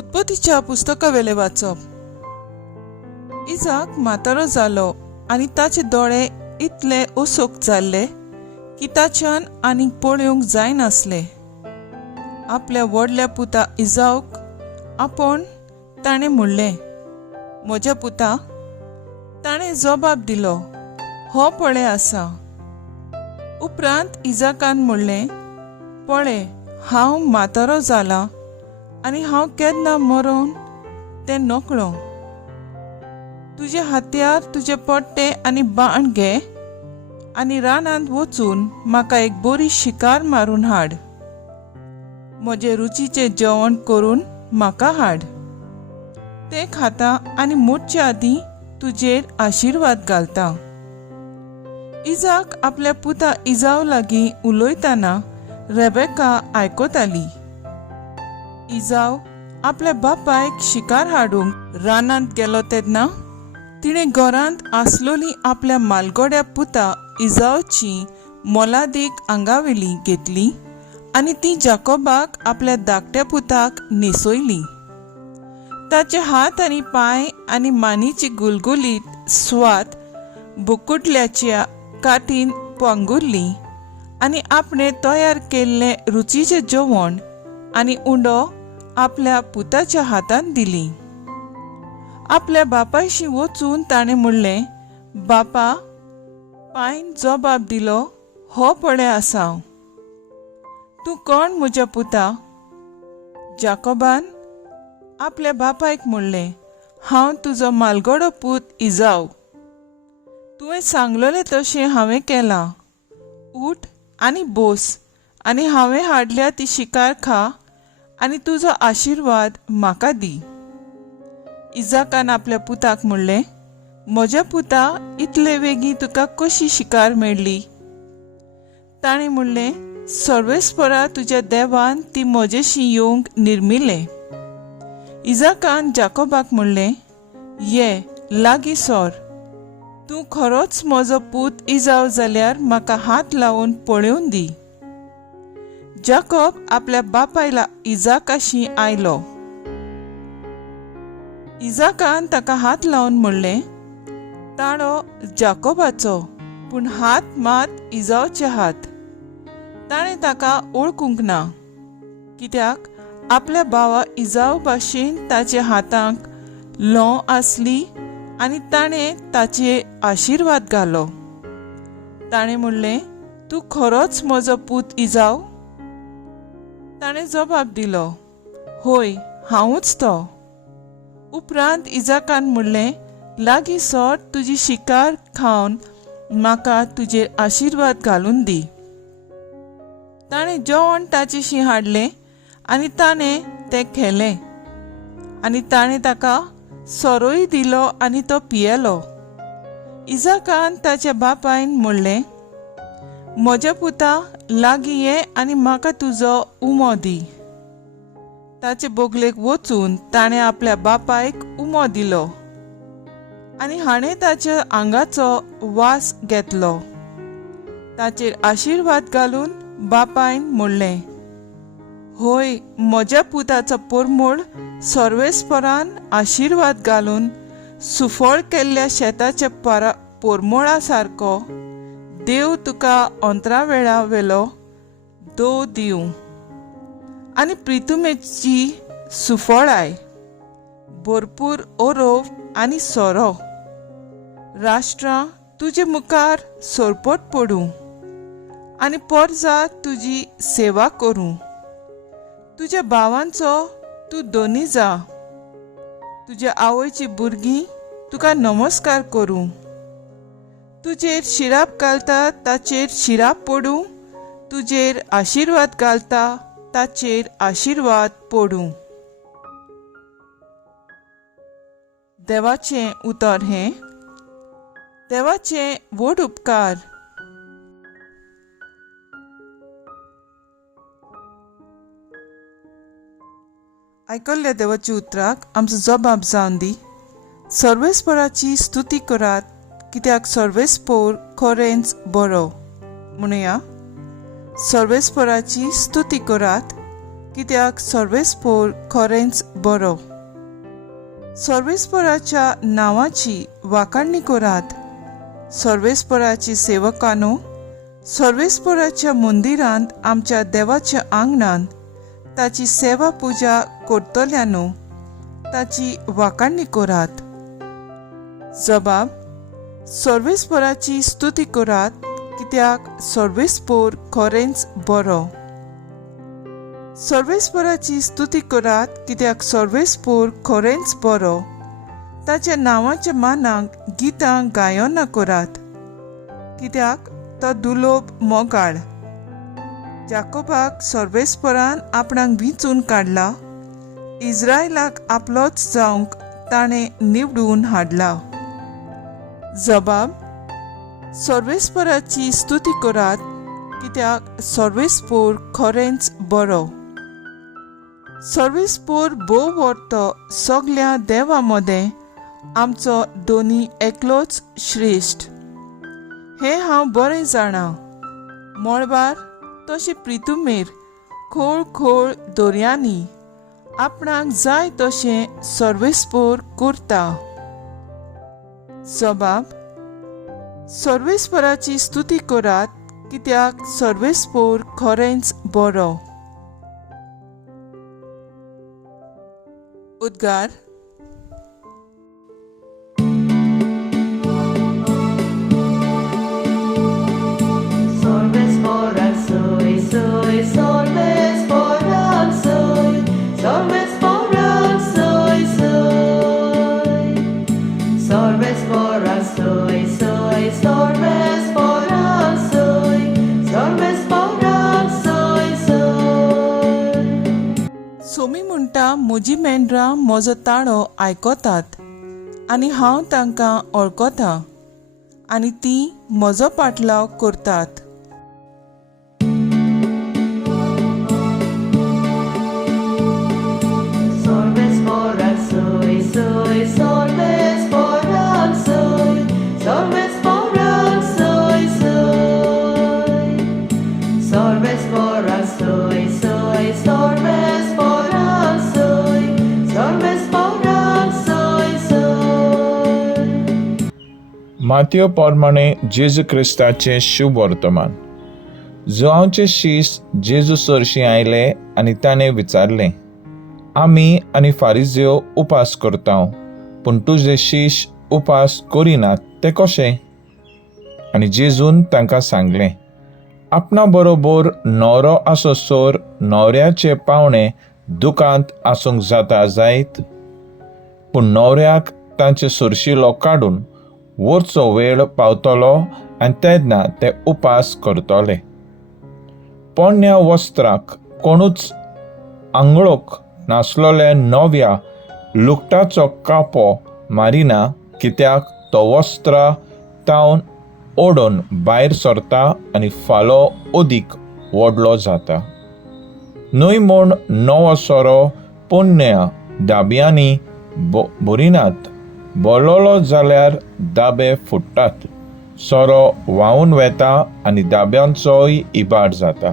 उत्पत्तीच्या पुस्तकावेले वाचप। इजाक म्हातारो जालो आनी ताचे दोळे इतले ओसोक जाल्ले की ताच्यान आनीक पळोवंक जायनासले। आपल्या व्हडल्या पुता इजाऊक आपूण ताणें म्हणलें, म्हज्या पुता। ताणें जबाब दिलो, हो पळय आसा। उपरांत इजाकान म्हणलें, पळय, हांव म्हातारो जाला आनी हांव केन्ना मरोन तें नकळो। तुजे हात्यार तुजे पट्टे आनी बाण घे आनी रानांत वचून म्हाका एक बरी शिकार मारून हाड। म्हजे रुचीचें जेवण करून म्हाका हाड। तें खाता आनी मोडचे आदीं तुजेर आशिर्वाद घालता। इजाक आपल्या पुता इजाव लागीं उलयतना रेबेका आयकताली। इजाव आपल्या बापायक शिकार हाडूंक रानांत गेलो तेन्ना तिणें घरांत आसलोली आपल्या मालगोड्या पुता इजावची मोलादीक आंगावेली घेतली आनी ती जाकोबाक आपल्या धाकट्या पुताक न्हेसयली। ताचे हात आनी पांय आनी मानेची गुलगुलीत स्वात बोकुटल्याच्या काठीन पांगुरली आनी आपणें तयार केल्लें रुचीचें जेवण आनी उंडो आपल्या पुताच्या हातांत दिली। आपल्या बापायशी वचून ताणें म्हणलें, बापा। पायन जबाब दिलो, हो पळय आसा। तूं कोण म्हज्या पुता? जाकोबान आपल्या बापायक म्हणलें, हांव तुजो मालगोडो पूत इजाव। तुवें सांगलोलें तशें हांवें केलां। उठ आनी बोस आनी हांवें हाडल्या ती शिकार खा आनी तुजो आशिर्वाद म्हाका दी। इजाकान आपल्या पुताक म्हणलें, म्हज्या पुता, इतले बेगीन तुका कशी शिकार मेळ्ळी? ताणें म्हणलें, सर्वेस्परा तुज्या देवान ती म्हजेशी येवंक निर्मिलें। इजाकान जाकोबाक म्हणलें, ये लागीं सोर। तूं खरोच म्हजो पूत इजाव जाल्यार म्हाका हात लावन पळोवन दी। जाकोब आपल्या बापायला इजाकाशी आयलो। इजाकान ताका हात लावन म्हणलें, ताळो जाकोबाचो पूण हात मात इजावचे हात। ताणें ताका ओळखूंक ना, कित्याक आपल्या भावा इजाव भाशेन ताच्या हातांक ल्हंव आसली आनी ताणें ताचेर आशिर्वाद घालो। ताणें म्हणलें, तूं खरोच म्हजो पूत इजाव? ताणें जबाब दिलो, होय, हांवूच तो। उपरांत इजाकान म्हणलें, लागीं सोर, तुजी शिकार खावन म्हाका तुजेर आशिर्वाद घालून दी। ताणें जेवण ताचेशी हाडलें आनी ताणें तें खेलें आनी ताणें ताका सोरोय दिलो आनी तो पियेलो। इजाकान ताच्या बापायन म्हणलें, म्हज्या पुता, लागीं ये आनी म्हाका तुजो उमो दी। ताचे बोगलेक वचून ताणें आपल्या बापायक उमो दिलो आनी हाणें ताच्या आंगाचो वास घेतलो। ताचेर आशिर्वाद घालून बापायन म्हणलें, होय, म्हज्या पुताचो पोरमोळ सर्वेस्परान आशिर्वाद घालून सुफळ केल्ल्या शेताच्या पोरमोळा सारको देव तुका अंतरावेळा वेलो दो दिवं आनी प्रितुमेची सुफळाय, भरपूर ओरोव आनी सोरो। राष्ट्रां तुजे मुखार सोरपट पडूं आनी परजा तुजी सेवा करूं। तुज्या भावांचो तूं दोनी जा। तुज्या आवयची भुरगीं तुका नमस्कार करूं। तुजेर शिराप घालता ताचेर शिराप पडूं, तुजेर आशिर्वाद घालता ताचेर आशिर्वाद पडूं। देवाचें उतर हें, देवाचे व्हड उपकार। आयकल्ल्या देवाच्या उतराक आमचो जबाब जावन दी। सर्वेस्पराची स्तुती करात, कित्याक सर्वेस्पोर खरेंच बरो। म्हणुया, सर्वेस्पराची स्तुती करात, कित्याक सर्वेस्पोर खरेंच बरो. सर्वेस्पराच्या नांवाची वाखाणणी करात. सर्वेस्पराची सेवकांनो, सर्वेस्पराच्या मंदिरांत आमच्या देवाच्या आंगणांत ताची सेवा पुजा करतल्यानो ताची वाखाणणी करात. जबाब: सर्वेस्पराची स्तुती करात, कित्याक सर्वेस्पोर खरेंच बरो. सर्वेस्पराची स्तुती करात, कित्याक सर्वेस्पोर खरेंच बरो. ताच्या नांवाच्या मानाक गितां गायनां करात, कित्याक तो दुलोब मोगाळ. जाकोबाक सर्वेस्परान आपणाक विंचून काडला. इस्रायलाक आपलोच जावंक ताणें निवडून हाडला. जबाब: सर्वेस्पराची स्तुती करात, कित्याक सर्वेस्पोर खरेंच बरो. सर्वेस्पोर भोव वर्तो सगल्या देवा मदें आमचो दोनी एकलोच श्रेश्ठ. हें हांव बरें जाणां. मळबार तशें प्रितुमेर खोळ खोळ दोर्यांनी आपणाक जाय तशें सर्वेस्पोर करता. जबाब: सर्वेस्पराची स्तुती करात, कित्याक सर्वेस्पोर खरेंच बरो. उद्गार. सोमी म्हणटा, म्हजी मेंढरां म्हजो ताळो आयकतात आनी हांव तांकां वळखतां आनी तीं म्हजो पाटलाव करतात. माथ्यो पोरमाणे जेजू क्रिस्ताचे शुभ वर्तमान. जोआंचे शीश जेजू सरशीं आयले आनी ताणें विचारलें, आमी आनी फारिजेव उपास करता, पूण तुजे शीश उपास करिनात ते कशें? आनी जेजून तांकां सांगलें, आपणा बरोबर न्हवरो आसोसोर न्हवऱ्याचे पावणे दुकांत आसूंक जाता जायत, पूण न्हवऱ्याक तांचे सुरशिलो काडून वरचो वेळ पावतलो आनी तेन्ना ते उपास करतले. पोरण्या वस्त्राक कोणूच आंगळोक नासलोल्या नव्या लुगटाचो कापो मारिना, कित्याक तो वस्त्र तावन ओडून भायर सरता आनी फालो ओदीक व्हडलो जाता. न्हय म्हूण नवो सोरो पोरण्या दाब्यांनी भरिनात. बोलोलो जाल्यार दाबे फुट्टात, सोरो व्हांवून वेता आनी दाब्यांचोय इबाड जाता.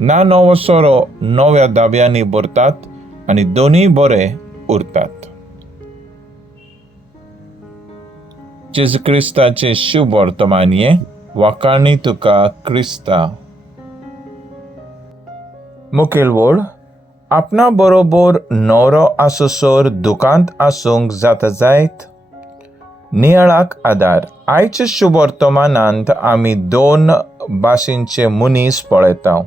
ना नवो सोरो नव्या दाब्यांनी भरतात आनी दोनूय बरे उरतात. जेजू क्रिस्ताचे शुभ वर्तमान हें. वाखाणणी तुका क्रिस्ता. मुखेल वड. आपणा बरोबर न्हवरो आसोसोर दुकांत आसूंक जाता जायत. नियाळाक आदार. आयच्या शुभ वर्तमानांत आमी दोन भाशेंचे मनीस पळयता.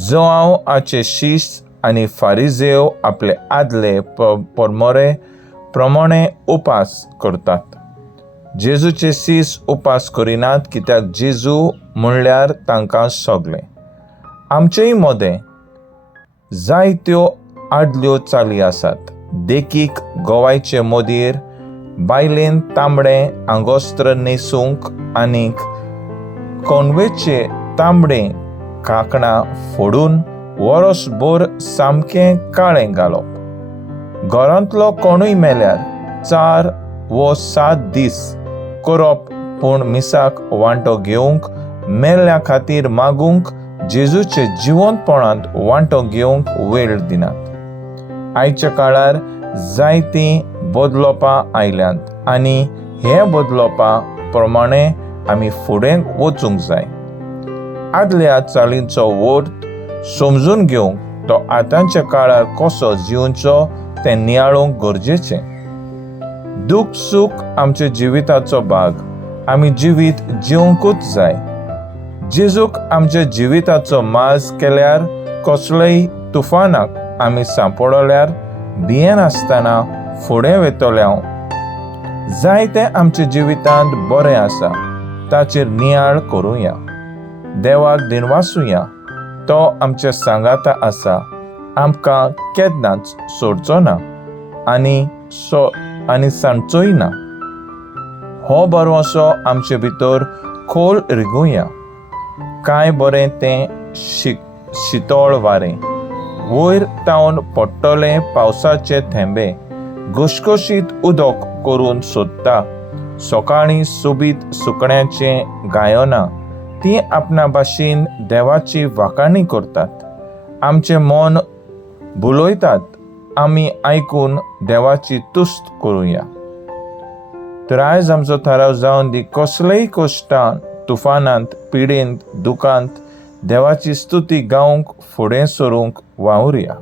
जोआंचे शीश आनी फारिजेव आपले आदले परमोरे प्रमाणे उपास करतात. जेजूचे शीश उपास करिनात, कित्याक जेजू म्हणल्यार तांकां सगलें. आमचेय मदें जायत्यो आदल्यो चाली आसात. देखीक गोवायचे मोदीर बायलेन तांबडें आंगोस्त्र न्हेसूंक आनीक कोणवेचे तांबडें कांकणां फोडून वरसभर सामकें काळें घालप. घरांतलो कोणूय मेल्यार 4 वा 7 दीस करप, पूण मिसाक वांटो घेवंक, मेल्ल्या खातीर मागूंक, जेजूचे जिवंतपणांत वांटो घेवंक वेळ दिनात. आयच्या काळार जायतीं बदलोवपां आयल्यांत आनी हे बदलोवपा प्रमाणे आमी फुडें वचूंक जाय. आदल्या चालींचो वर्थ समजून घेवंक तो आतांच्या काळार कसो जिवचो तें नियाळूंक गरजेचें. दूख सूख आमच्या जिविताचो भाग. आमी जिवीत जिवंकूच जाय. जेजूक आमच्या जिविताचो माज केल्यार कसलेय तुफानाक आमी सांपडल्यार भियेनासतना फुडें वेतोल्या जायतें आमच्या जिवितांत बरें आसा ताचेर नियाळ करुया. देवाक दिनवासुया. तो आमच्या सांगाता आसा. आमकां केन्नाच सोडचो ना आनी सांडचोय ना. हो बरोसो आमचे भितर खोल रिगुया. काय बरें तें शितळ वारें. वयर तावन पडटले पावसाचे थेंबे घुसघुशीत उदक करून सोदता. सकाळीं सोबीत सुकण्याचें गायनां तीं आपणा भाशेन देवाची वाखाणी करतात. आमचें मन भुलयतात. आमी आयकून देवाची तुस्त करुया. तर आयज आमचो थाराव जावन दी कसलेय कश्टांत, तुफानांत, पिडेंत, दुखांत देवाची स्तुती गावंक फुडें सरूंक वावुरया.